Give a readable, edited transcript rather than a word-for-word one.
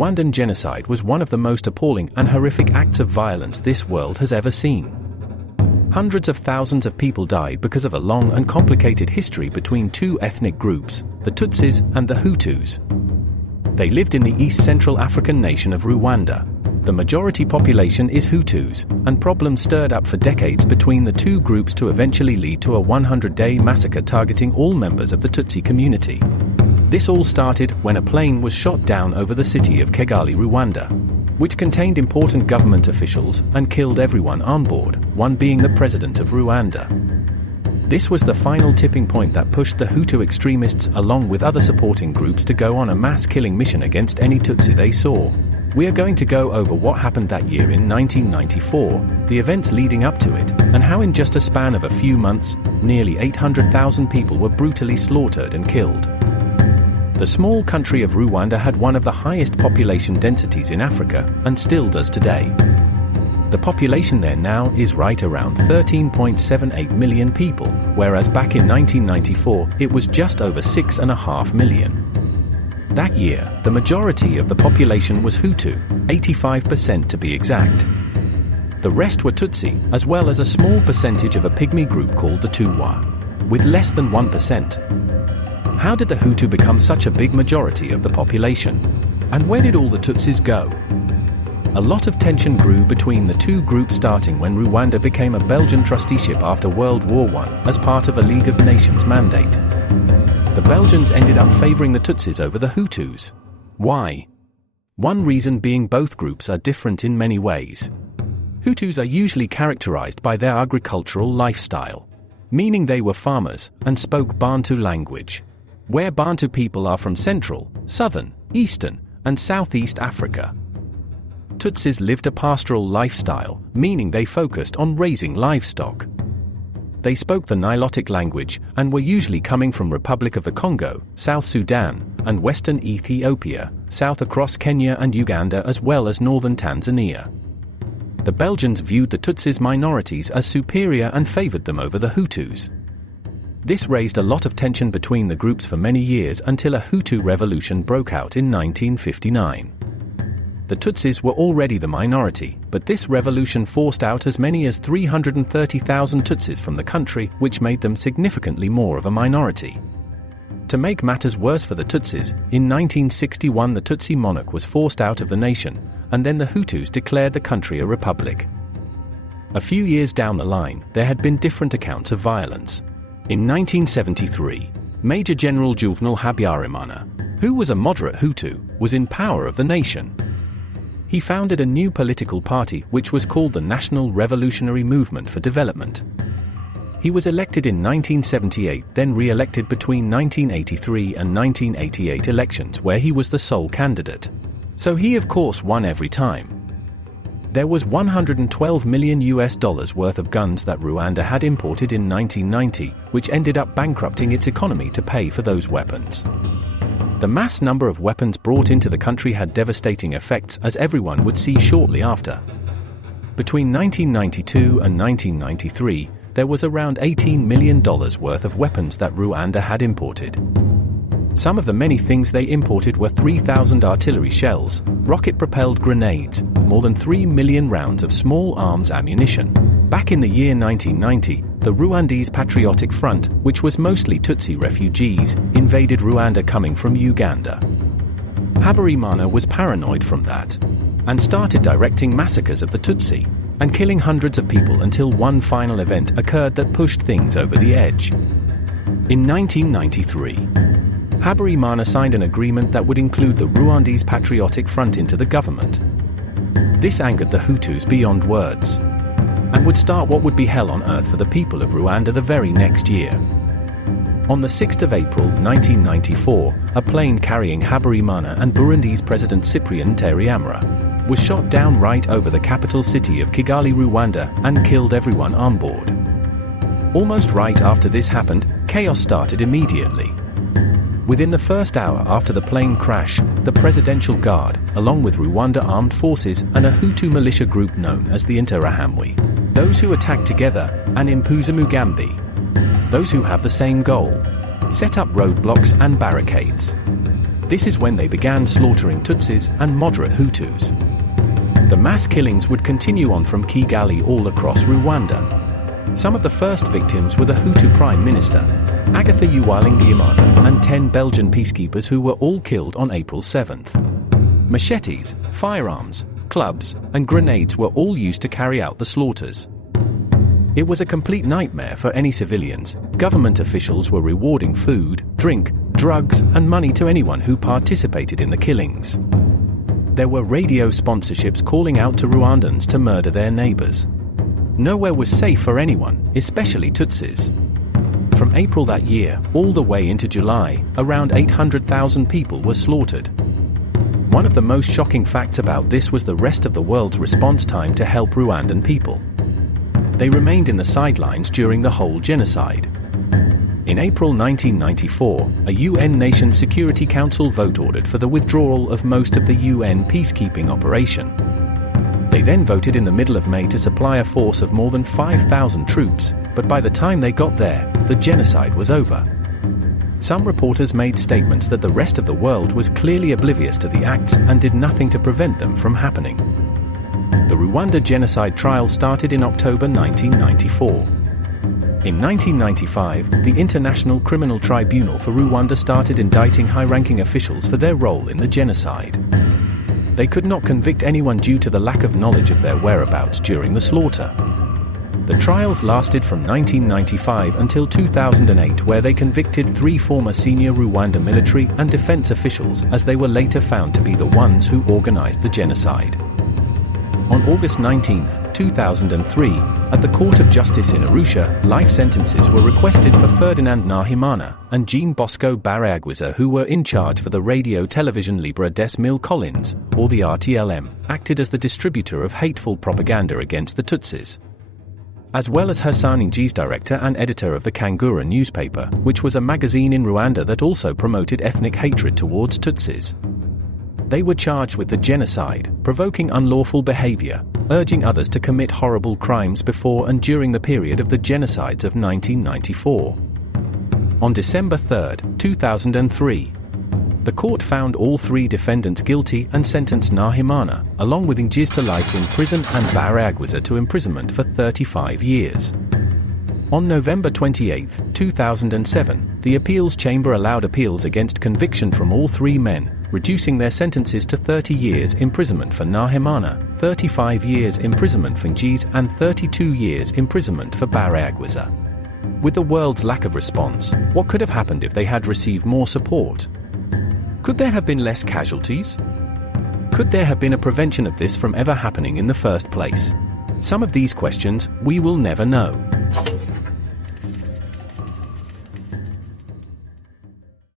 Rwandan Genocide was one of the most appalling and horrific acts of violence this world has ever seen. Hundreds of thousands of people died because of a long and complicated history between two ethnic groups, the Tutsis and the Hutus. They lived in the East Central African nation of Rwanda. The majority population is Hutus, and problems stirred up for decades between the two groups to eventually lead to a 100-day massacre targeting all members of the Tutsi community. This all started when a plane was shot down over the city of Kigali, Rwanda, which contained important government officials and killed everyone on board, one being the president of Rwanda. This was the final tipping point that pushed the Hutu extremists along with other supporting groups to go on a mass killing mission against any Tutsi they saw. We are going to go over what happened that year in 1994, the events leading up to it, and how in just a span of a few months, nearly 800,000 people were brutally slaughtered and killed. The small country of Rwanda had one of the highest population densities in Africa, and still does today. The population there now is right around 13.78 million people, whereas back in 1994 it was just over 6.5 million. That year, the majority of the population was Hutu, 85% to be exact. The rest were Tutsi, as well as a small percentage of a pygmy group called the Tutwa, with less than 1%. How did the Hutu become such a big majority of the population? And where did all the Tutsis go? A lot of tension grew between the two groups starting when Rwanda became a Belgian trusteeship after World War I as part of a League of Nations mandate. The Belgians ended up favoring the Tutsis over the Hutus. Why? One reason being both groups are different in many ways. Hutus are usually characterized by their agricultural lifestyle, meaning they were farmers and spoke Bantu language, where Bantu people are from Central, Southern, Eastern, and Southeast Africa. Tutsis lived a pastoral lifestyle, meaning they focused on raising livestock. They spoke the Nilotic language and were usually coming from Republic of the Congo, South Sudan, and Western Ethiopia, south across Kenya and Uganda as well as northern Tanzania. The Belgians viewed the Tutsis minorities as superior and favored them over the Hutus. This raised a lot of tension between the groups for many years until a Hutu revolution broke out in 1959. The Tutsis were already the minority, but this revolution forced out as many as 330,000 Tutsis from the country, which made them significantly more of a minority. To make matters worse for the Tutsis, in 1961 the Tutsi monarch was forced out of the nation, and then the Hutus declared the country a republic. A few years down the line, there had been different accounts of violence. In 1973, Major General Juvenal Habyarimana, who was a moderate Hutu, was in power of the nation. He founded a new political party which was called the National Revolutionary Movement for Development. He was elected in 1978, then re-elected between 1983 and 1988 elections where he was the sole candidate. So he of course won every time. There was $112 million worth of guns that Rwanda had imported in 1990, which ended up bankrupting its economy to pay for those weapons. The mass number of weapons brought into the country had devastating effects, as everyone would see shortly after. Between 1992 and 1993, there was around $18 million worth of weapons that Rwanda had imported. Some of the many things they imported were 3,000 artillery shells, rocket-propelled grenades, more than 3 million rounds of small arms ammunition. Back in the year 1990, the Rwandese Patriotic Front, which was mostly Tutsi refugees, invaded Rwanda coming from Uganda. Habyarimana was paranoid from that, and started directing massacres of the Tutsi, and killing hundreds of people until one final event occurred that pushed things over the edge. In 1993, Habyarimana signed an agreement that would include the Rwandese Patriotic Front into the government. This angered the Hutus beyond words, and would start what would be hell on earth for the people of Rwanda the very next year. On the 6th of April 1994, a plane carrying Habyarimana and Burundi's President Cyprien Ntaryamira was shot down right over the capital city of Kigali, Rwanda, and killed everyone on board. Almost right after this happened, chaos started immediately. Within the first hour after the plane crash, the Presidential Guard, along with Rwanda Armed Forces and a Hutu militia group known as the Interahamwe, those who attack together, and Impuzamugambi, those who have the same goal, set up roadblocks and barricades. This is when they began slaughtering Tutsis and moderate Hutus. The mass killings would continue on from Kigali all across Rwanda. Some of the first victims were the Hutu Prime Minister, Agatha Uwilingiyimana, and 10 Belgian peacekeepers who were all killed on April 7th. Machetes, firearms, clubs, and grenades were all used to carry out the slaughters. It was a complete nightmare for any civilians. Government officials were rewarding food, drink, drugs, and money to anyone who participated in the killings. There were radio sponsorships calling out to Rwandans to murder their neighbors. Nowhere was safe for anyone, especially Tutsis. From April that year, all the way into July, around 800,000 people were slaughtered. One of the most shocking facts about this was the rest of the world's response time to help Rwandan people. They remained in the sidelines during the whole genocide. In April 1994, a UN Nations Security Council vote ordered for the withdrawal of most of the UN peacekeeping operation. They then voted in the middle of May to supply a force of more than 5,000 troops, but by the time they got there, the genocide was over. Some reporters made statements that the rest of the world was clearly oblivious to the acts and did nothing to prevent them from happening. The Rwanda genocide trial started in October 1994. In 1995, the International Criminal Tribunal for Rwanda started indicting high-ranking officials for their role in the genocide. They could not convict anyone due to the lack of knowledge of their whereabouts during the slaughter. The trials lasted from 1995 until 2008, where they convicted 3 former senior Rwanda military and defense officials, as they were later found to be the ones who organized the genocide. On August 19, 2003, at the Court of Justice in Arusha, life sentences were requested for Ferdinand Nahimana and Jean Bosco Barayagwiza, who were in charge for the Radio Television Libre des Mille Collines, or the RTLM, acted as the distributor of hateful propaganda against the Tutsis. As well as Hassaningi's director and editor of the Kangura newspaper, which was a magazine in Rwanda that also promoted ethnic hatred towards Tutsis. They were charged with the genocide, provoking unlawful behavior, urging others to commit horrible crimes before and during the period of the genocides of 1994. On December 3, 2003, the court found all 3 defendants guilty and sentenced Nahimana, along with Ngiz, to life in prison and Barayagwiza to imprisonment for 35 years. On November 28, 2007, the appeals chamber allowed appeals against conviction from all 3 men, reducing their sentences to 30 years imprisonment for Nahimana, 35 years imprisonment for Ngiz, and 32 years imprisonment for Barayagwiza. With the world's lack of response, what could have happened if they had received more support? Could there have been less casualties? Could there have been a prevention of this from ever happening in the first place? Some of these questions we will never know.